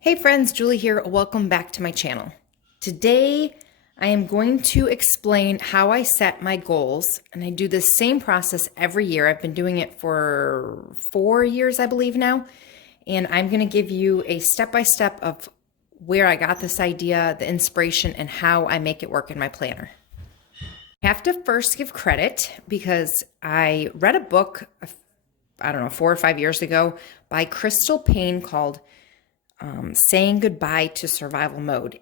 Hey friends, Julie here. Welcome back to my channel. Today, I am going to explain how I set my goals, and I do this same process every year. I've been doing it for 4 years, I believe now, and I'm going to give you a step-by-step of where I got this idea, the inspiration, and how I make it work in my planner. I have to first give credit because I read a book, I don't know, 4 or 5 years ago by Crystal Paine called Saying Goodbye to Survival Mode.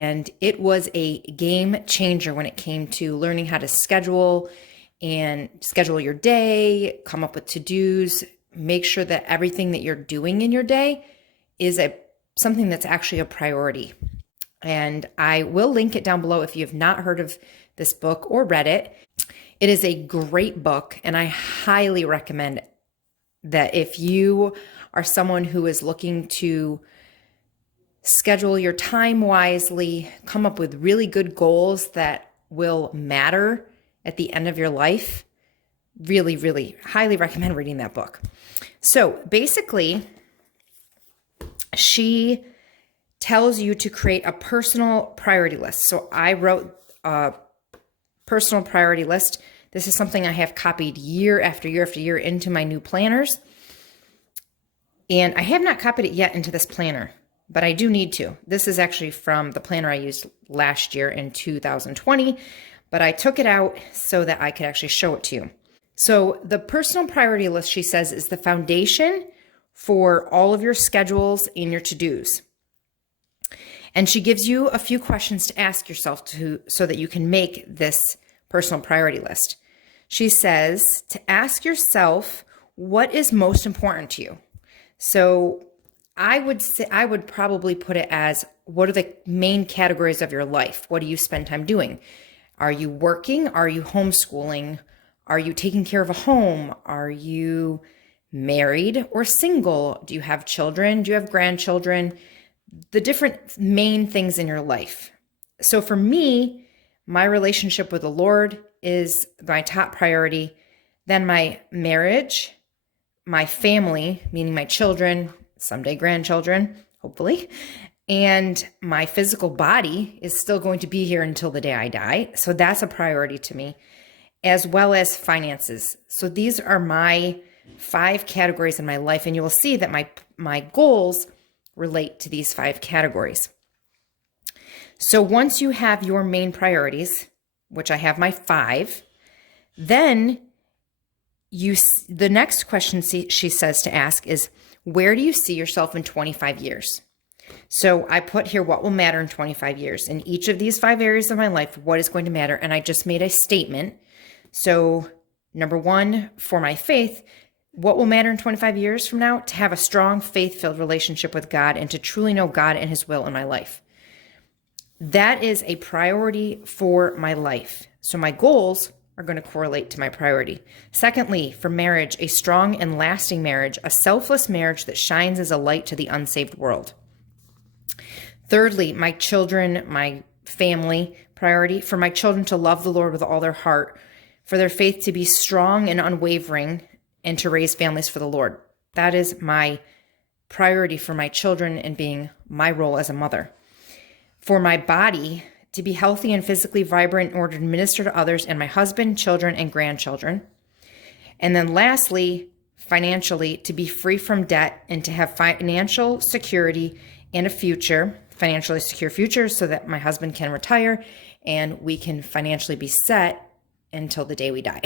And it was a game changer when it came to learning how to schedule your day, come up with to-dos, make sure that everything that you're doing in your day is something that's actually a priority. And I will link it down below if you have not heard of this book or read it. It is a great book, and I highly recommend it. That if you are someone who is looking to schedule your time wisely, come up with really good goals that will matter at the end of your life, really, really highly recommend reading that book. So basically, she tells you to create a personal priority list. So I wrote a personal priority list. This is something I have copied year after year after year into my new planners. And I have not copied it yet into this planner, but I do need to. This is actually from the planner I used last year in 2020, but I took it out so that I could actually show it to you. So the personal priority list, she says, is the foundation for all of your schedules and your to-dos. And she gives you a few questions to ask yourself so that you can make this personal priority list. She says to ask yourself, what is most important to you? So I would probably put it as, what are the main categories of your life? What do you spend time doing? Are you working? Are you homeschooling? Are you taking care of a home? Are you married or single? Do you have children? Do you have grandchildren? The different main things in your life. So for me, my relationship with the Lord is my top priority. Then my marriage, my family, meaning my children, someday grandchildren, hopefully, and my physical body is still going to be here until the day I die. So that's a priority to me, as well as finances. So these are my 5 categories in my life, and you will see that my goals relate to these 5 categories. So once you have your main priorities, which I have my 5, then the next question she says to ask is, where do you see yourself in 25 years? So I put here what will matter in 25 years. In each of these 5 areas of my life, what is going to matter? And I just made a statement. So number 1, for my faith, what will matter in 25 years from now? To have a strong faith-filled relationship with God and to truly know God and His will in my life. That is a priority for my life. So my goals are going to correlate to my priority. Secondly, for marriage, a strong and lasting marriage, a selfless marriage that shines as a light to the unsaved world. Thirdly, my children, my family priority, for my children to love the Lord with all their heart, for their faith to be strong and unwavering, and to raise families for the Lord. That is my priority for my children and being my role as a mother. For my body to be healthy and physically vibrant in order to minister to others and my husband, children, and grandchildren. And then lastly, financially, to be free from debt and to have financial security and a future, financially secure future, so that my husband can retire and we can financially be set until the day we die.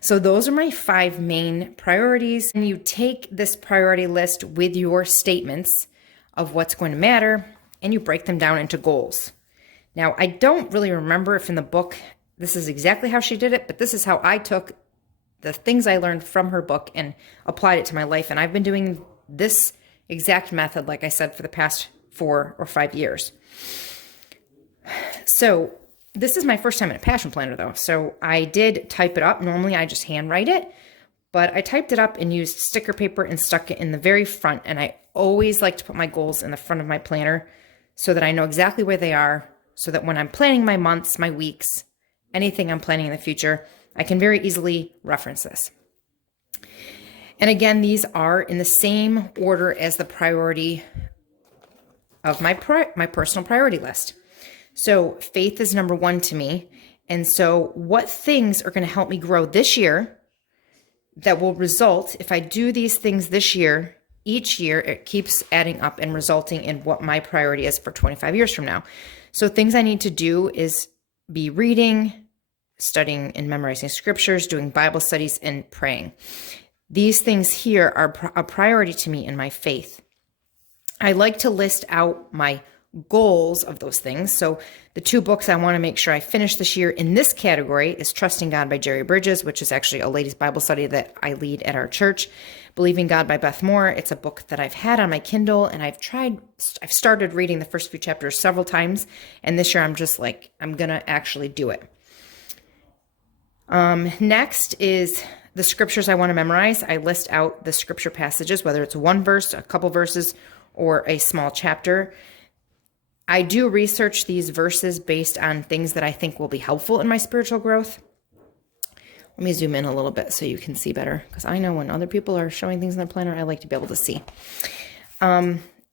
So those are my 5 main priorities. And you take this priority list with your statements of what's going to matter, and you break them down into goals. Now, I don't really remember if in the book this is exactly how she did it, but this is how I took the things I learned from her book and applied it to my life. And I've been doing this exact method, like I said, for the past 4 or 5 years. So this is my first time in a passion planner, though. So I did type it up. Normally, I just handwrite it, but I typed it up and used sticker paper and stuck it in the very front. And I always like to put my goals in the front of my planner so that I know exactly where they are, so that when I'm planning my months, my weeks, anything I'm planning in the future, I can very easily reference this. And again, these are in the same order as the priority of my personal priority list. So faith is number 1 to me. And so what things are going to help me grow this year that will result, if I do these things this year, each year it keeps adding up and resulting in what my priority is for 25 years from now. So things I need to do is be reading, studying and memorizing scriptures, doing Bible studies, and praying. These things here are a priority to me in my faith. I like to list out my goals of those things. So the 2 books I want to make sure I finish this year in this category is Trusting God by Jerry Bridges, which is actually a ladies' Bible study that I lead at our church. Believing God by Beth Moore. It's a book that I've had on my Kindle, and I've started reading the first few chapters several times. And this year I'm just like, I'm going to actually do it. Next is the scriptures I want to memorize. I list out the scripture passages, whether it's 1 verse, a couple verses, or a small chapter. I do research these verses based on things that I think will be helpful in my spiritual growth. Let me zoom in a little bit so you can see better, because I know when other people are showing things in their planner, I like to be able to see.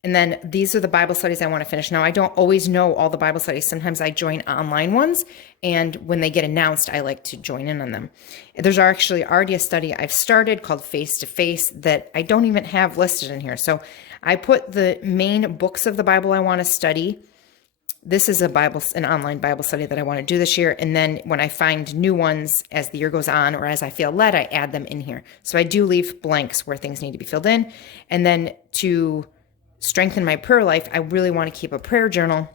And then these are the Bible studies I want to finish. Now, I don't always know all the Bible studies. Sometimes I join online ones, and when they get announced, I like to join in on them. There's actually already a study I've started called Face to Face that I don't even have listed in here. So I put the main books of the Bible I want to study. This is an online Bible study that I want to do this year. And then when I find new ones as the year goes on, or as I feel led, I add them in here. So I do leave blanks where things need to be filled in. And then to strengthen my prayer life, I really want to keep a prayer journal.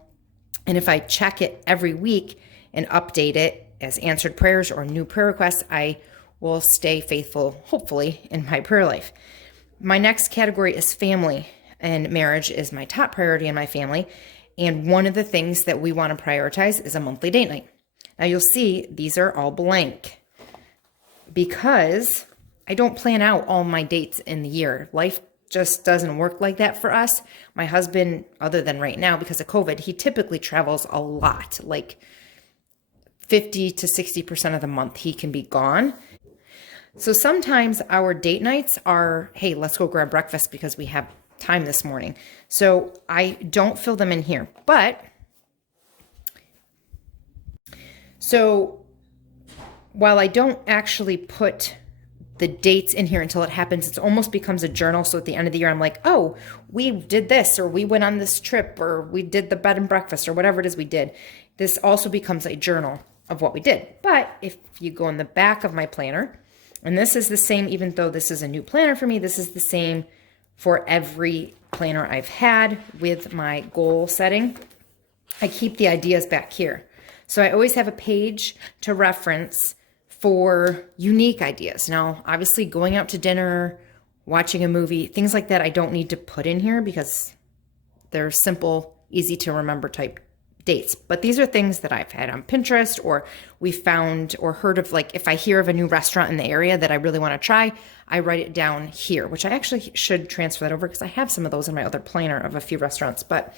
And if I check it every week and update it as answered prayers or new prayer requests, I will stay faithful, hopefully, in my prayer life. My next category is family, and marriage is my top priority in my family. And one of the things that we want to prioritize is a monthly date night. Now you'll see these are all blank because I don't plan out all my dates in the year. Life just doesn't work like that for us. My husband, other than right now because of COVID, he typically travels a lot, like 50 to 60% of the month he can be gone. So sometimes our date nights are, hey, let's go grab breakfast because we have time this morning. So I don't fill them in here. But so while I don't actually put the dates in here until it happens, it almost becomes a journal. So at the end of the year, I'm like, oh, we did this, or we went on this trip, or we did the bed and breakfast, or whatever it is we did. This also becomes a journal of what we did. But if you go in the back of my planner, and this is the same, even though this is a new planner for me, this is the same for every planner I've had with my goal setting. I keep the ideas back here. So I always have a page to reference for unique ideas. Now, obviously going out to dinner, watching a movie, things like that, I don't need to put in here because they're simple, easy to remember type dates. But these are things that I've had on Pinterest, or we found or heard of. Like if I hear of a new restaurant in the area that I really want to try, I write it down here, which I actually should transfer that over because I have some of those in my other planner of a few restaurants. But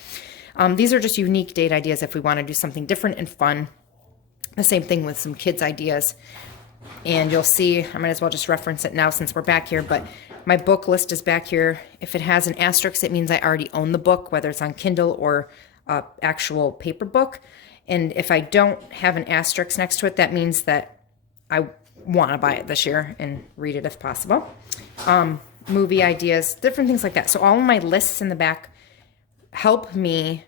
these are just unique date ideas if we want to do something different and fun. The same thing with some kids' ideas. And you'll see, I might as well just reference it now since we're back here, but my book list is back here. If it has an asterisk, it means I already own the book, whether it's on Kindle or actual paper book. And if I don't have an asterisk next to it, that means that I want to buy it this year and read it if possible. Movie ideas, different things like that. So all of my lists in the back help me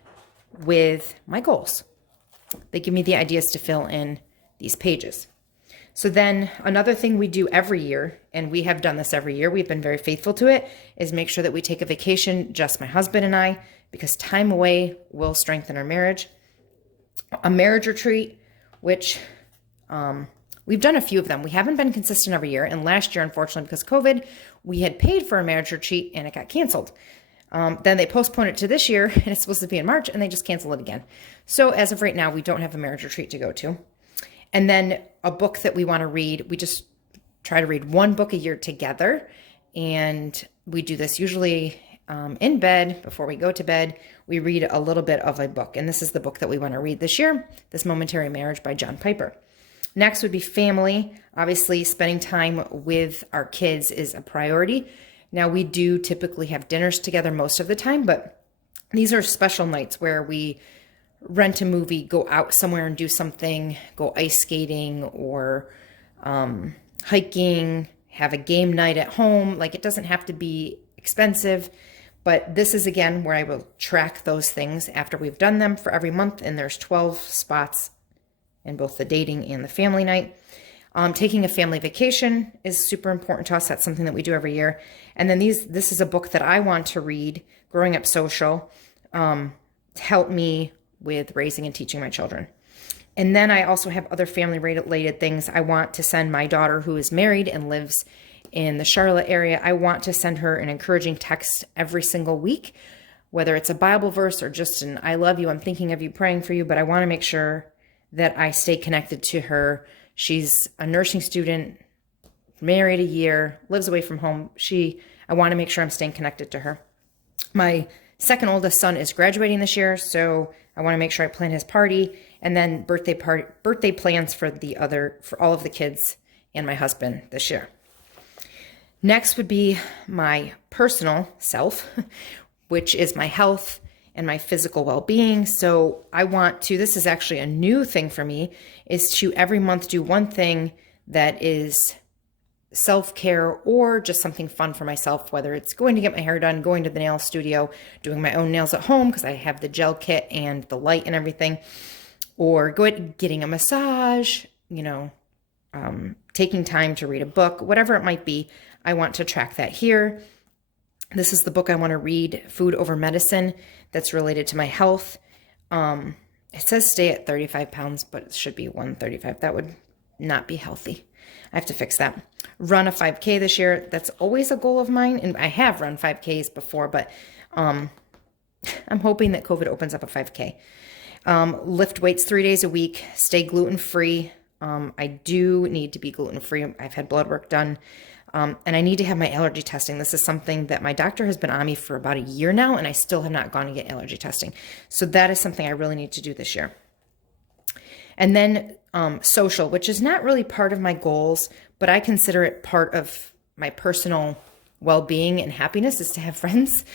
with my goals. They give me the ideas to fill in these pages. So then another thing we do every year, and we have done this every year, we've been very faithful to it, is make sure that we take a vacation, just my husband and I, because time away will strengthen our marriage. A marriage retreat, which we've done a few of them. We haven't been consistent every year. And last year, unfortunately, because of COVID, we had paid for a marriage retreat and it got canceled. Then they postponed it to this year, and it's supposed to be in March, and they just canceled it again. So as of right now, we don't have a marriage retreat to go to. And then a book that we want to read, we just try to read one book a year together. And we do this usually in bed, before we go to bed. We read a little bit of a book. And this is the book that we want to read this year, This Momentary Marriage by John Piper. Next would be family. Obviously, spending time with our kids is a priority. Now, we do typically have dinners together most of the time, but these are special nights where we rent a movie, go out somewhere and do something, go ice skating or hiking, have a game night at home. Like, it doesn't have to be expensive, but this is again where I will track those things after we've done them for every month. And there's 12 spots in both the dating and the family night. Taking a family vacation is super important to us. That's something that we do every year. And then this is a book that I want to read, Growing Up Social, to help me with raising and teaching my children. And then I also have other family related things. I want to send my daughter, who is married and lives in the Charlotte area, I want to send her an encouraging text every single week, whether it's a Bible verse or just an I love you, I'm thinking of you, praying for you. But I want to make sure that I stay connected to her. She's a nursing student, married a year, lives away from home. I want to make sure I'm staying connected to her. My second oldest son is graduating this year, so I want to make sure I plan his party, and then birthday plans for all of the kids and my husband this year. Next would be my personal self, which is my health and my physical well-being. So this is actually a new thing for me, is to every month do one thing that is self-care or just something fun for myself, whether it's going to get my hair done, going to the nail studio, doing my own nails at home because I have the gel kit and the light and everything, or getting a massage, taking time to read a book, whatever it might be. I want to track that here. This is the book I want to read, Food Over Medicine, that's related to my health. It says stay at 35 pounds, but it should be 135. That would not be healthy. I have to fix that. Run a 5K this year. That's always a goal of mine. And I have run 5Ks before, but I'm hoping that COVID opens up a 5K. Lift weights 3 days a week. Stay gluten-free. I do need to be gluten-free. I've had blood work done. And I need to have my allergy testing. This is something that my doctor has been on me for about a year now, and I still have not gone to get allergy testing. So that is something I really need to do this year. And then social, which is not really part of my goals, but I consider it part of my personal well-being and happiness, is to have friends.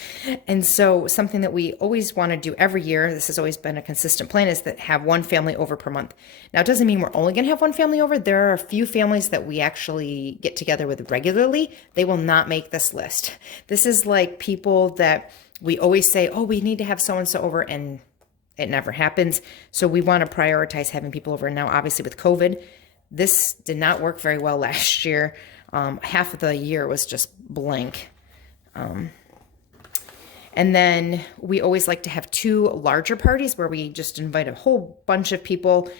And so something that we always want to do every year, this has always been a consistent plan, is that have one family over per month. Now, it doesn't mean we're only going to have one family over. There are a few families that we actually get together with regularly. They will not make this list. This is like people that we always say, oh, we need to have so-and-so over, and it never happens. So we want to prioritize having people over. Now, obviously with COVID, this did not work very well last year. Half of the year was just blank. And then we always like to have 2 larger parties where we just invite a whole bunch of people.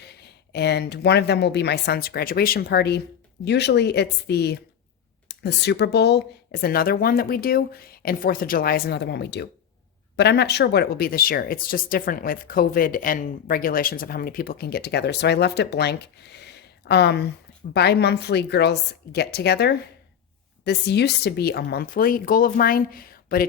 And one of them will be my son's graduation party. Usually it's the Super Bowl is another one that we do, and 4th of July is another one we do. But I'm not sure what it will be this year. It's just different with COVID and regulations of how many people can get together. So I left it blank. Bi-monthly girls get together. This used to be a monthly goal of mine, but I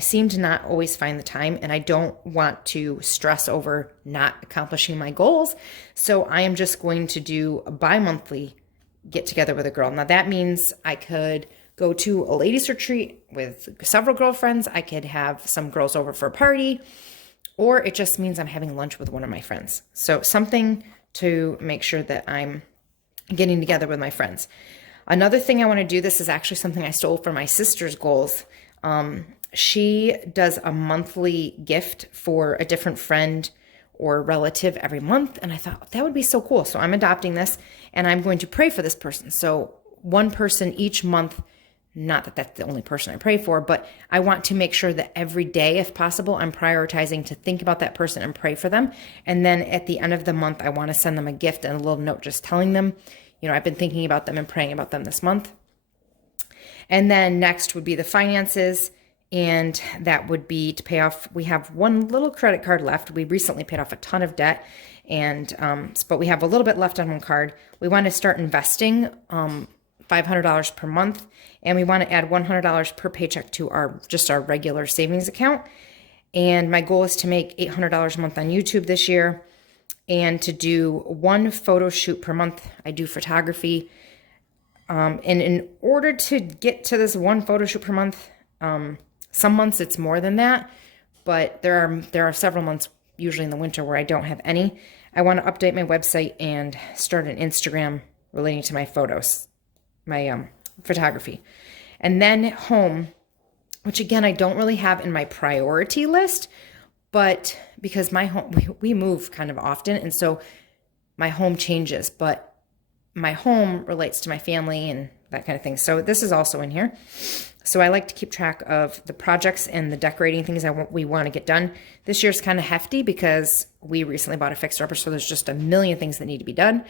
seem to not always find the time, and I don't want to stress over not accomplishing my goals. So I am just going to do a bi-monthly get together with a girl. Now that means I could go to a ladies retreat with several girlfriends. I could have some girls over for a party, or it just means I'm having lunch with one of my friends. So something to make sure that I'm getting together with my friends. Another thing I want to do, this is actually something I stole from my sister's goals. She does a monthly gift for a different friend or relative every month. And I thought that would be so cool. So I'm adopting this, and I'm going to pray for this person. So one person each month, not that that's the only person I pray for, but I want to make sure that every day, if possible, I'm prioritizing to think about that person and pray for them. And then at the end of the month, I want to send them a gift and a little note just telling them, I've been thinking about them and praying about them this month. And then next would be the finances. And that would be to pay off. We have one little credit card left. We recently paid off a ton of debt, but we have a little bit left on one card. We want to start investing $500 per month, and we want to add $100 per paycheck to our regular savings account. And my goal is to make $800 a month on YouTube this year. and to do one photo shoot per month. I do photography. And in order to get to this one photo shoot per month, some months it's more than that, but there are several months, usually in the winter, where I don't have any. I want to update my website and start an Instagram relating to my photos, my photography. And then home, which again, I don't really have in my priority list, but because my home, we move kind of often, and so my home changes, but my home relates to my family and that kind of thing. So this is also in here. So I like to keep track of the projects and the decorating things we want to get done. This year's kind of hefty because we recently bought a fixer-upper, so there's just a million things that need to be done.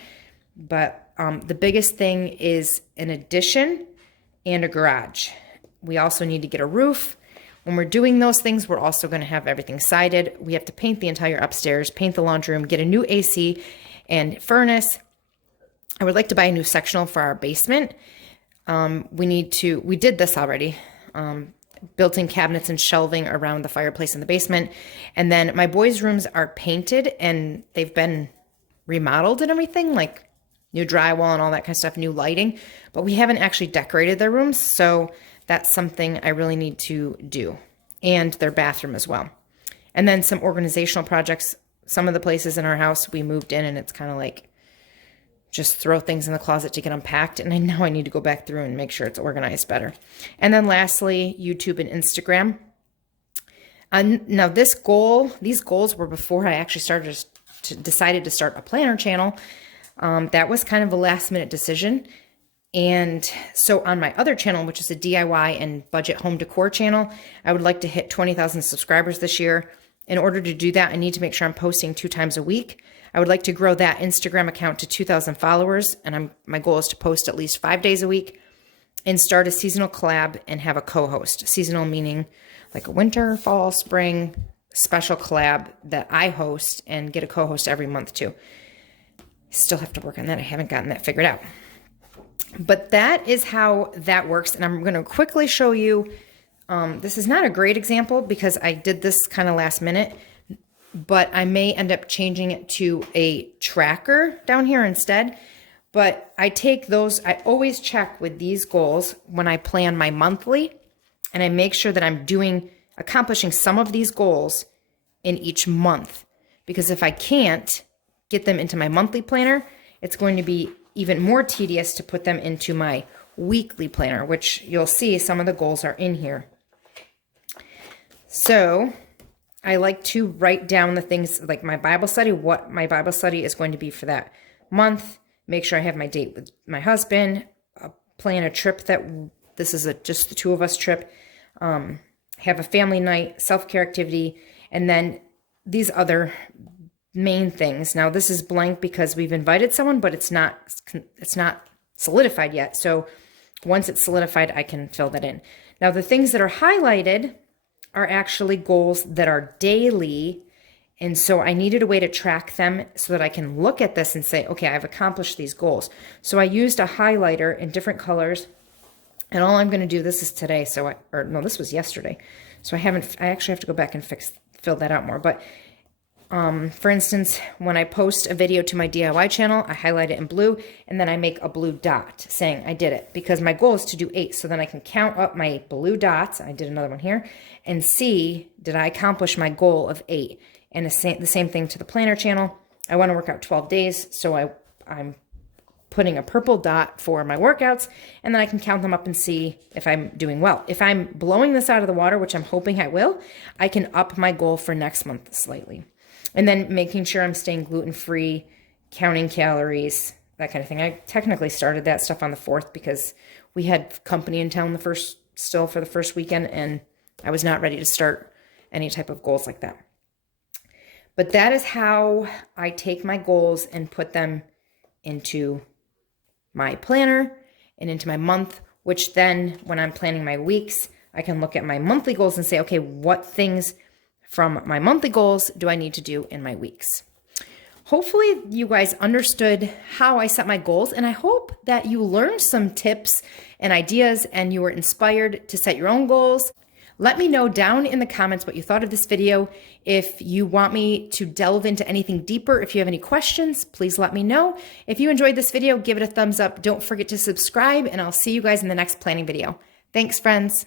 But the biggest thing is an addition and a garage. We also need to get a roof. When we're doing those things, we're also going to have everything sided. We have to paint the entire upstairs, paint the laundry room, get a new AC and furnace. I would like to buy a new sectional for our basement. We did this already. Built-in cabinets and shelving around the fireplace in the basement. And then my boys' rooms are painted and they've been remodeled and everything, like new drywall and all that kind of stuff, new lighting, but we haven't actually decorated their rooms. So that's something I really need to do, and their bathroom as well. And then some organizational projects. Some of the places in our house we moved in and it's kind of like, just throw things in the closet to get unpacked. And I know I need to go back through and make sure it's organized better. And then lastly, YouTube and Instagram. Now these goals were before I actually decided to start a planner channel. That was kind of a last minute decision. And so on my other channel, which is a DIY and budget home decor channel, I would like to hit 20,000 subscribers this year. In order to do that, I need to make sure I'm posting 2 times a week. I would like to grow that Instagram account to 2,000 followers, and my goal is to post at least 5 days a week and start a seasonal collab and have a co-host. Seasonal meaning like a winter, fall, spring special collab that I host and get a co-host every month too. Still have to work on that. I haven't gotten that figured out. But that is how that works, and I'm going to quickly show you. This is not a great example because I did this kind of last minute, but I may end up changing it to a tracker down here instead. But I always check with these goals when I plan my monthly, and I make sure that I'm accomplishing some of these goals in each month. Because if I can't get them into my monthly planner, it's going to be even more tedious to put them into my weekly planner, which you'll see some of the goals are in here. So I like to write down the things like my Bible study, what my Bible study is going to be for that month. Make sure I have my date with my husband, plan a trip this is just the 2 of us trip, have a family night, self-care activity, and then these other main things. Now this is blank because we've invited someone, but it's not solidified yet. So once it's solidified, I can fill that in. Now the things that are highlighted are actually goals that are daily. And so I needed a way to track them so that I can look at this and say, okay, I've accomplished these goals. So I used a highlighter in different colors, and all I'm going to do, this is today. This was yesterday. So I actually have to go back and fill that out more. But for instance, when I post a video to my DIY channel, I highlight it in blue, and then I make a blue dot saying I did it, because my goal is to do 8. So then I can count up my blue dots. I did another one here, and see, did I accomplish my goal of 8? And the same thing to the planner channel. I want to work out 12 days. So I'm putting a purple dot for my workouts, and then I can count them up and see if I'm doing well. If I'm blowing this out of the water, which I'm hoping I will, I can up my goal for next month slightly. And then making sure I'm staying gluten-free, counting calories, that kind of thing. I technically started that stuff on the 4th because we had company in town for the first weekend, and I was not ready to start any type of goals like that. But that is how I take my goals and put them into my planner and into my month, which then when I'm planning my weeks, I can look at my monthly goals and say, okay, what things from my monthly goals do I need to do in my weeks? Hopefully you guys understood how I set my goals, and I hope that you learned some tips and ideas and you were inspired to set your own goals. Let me know down in the comments what you thought of this video. If you want me to delve into anything deeper, if you have any questions, please let me know. If you enjoyed this video, give it a thumbs up. Don't forget to subscribe, and I'll see you guys in the next planning video. Thanks, friends.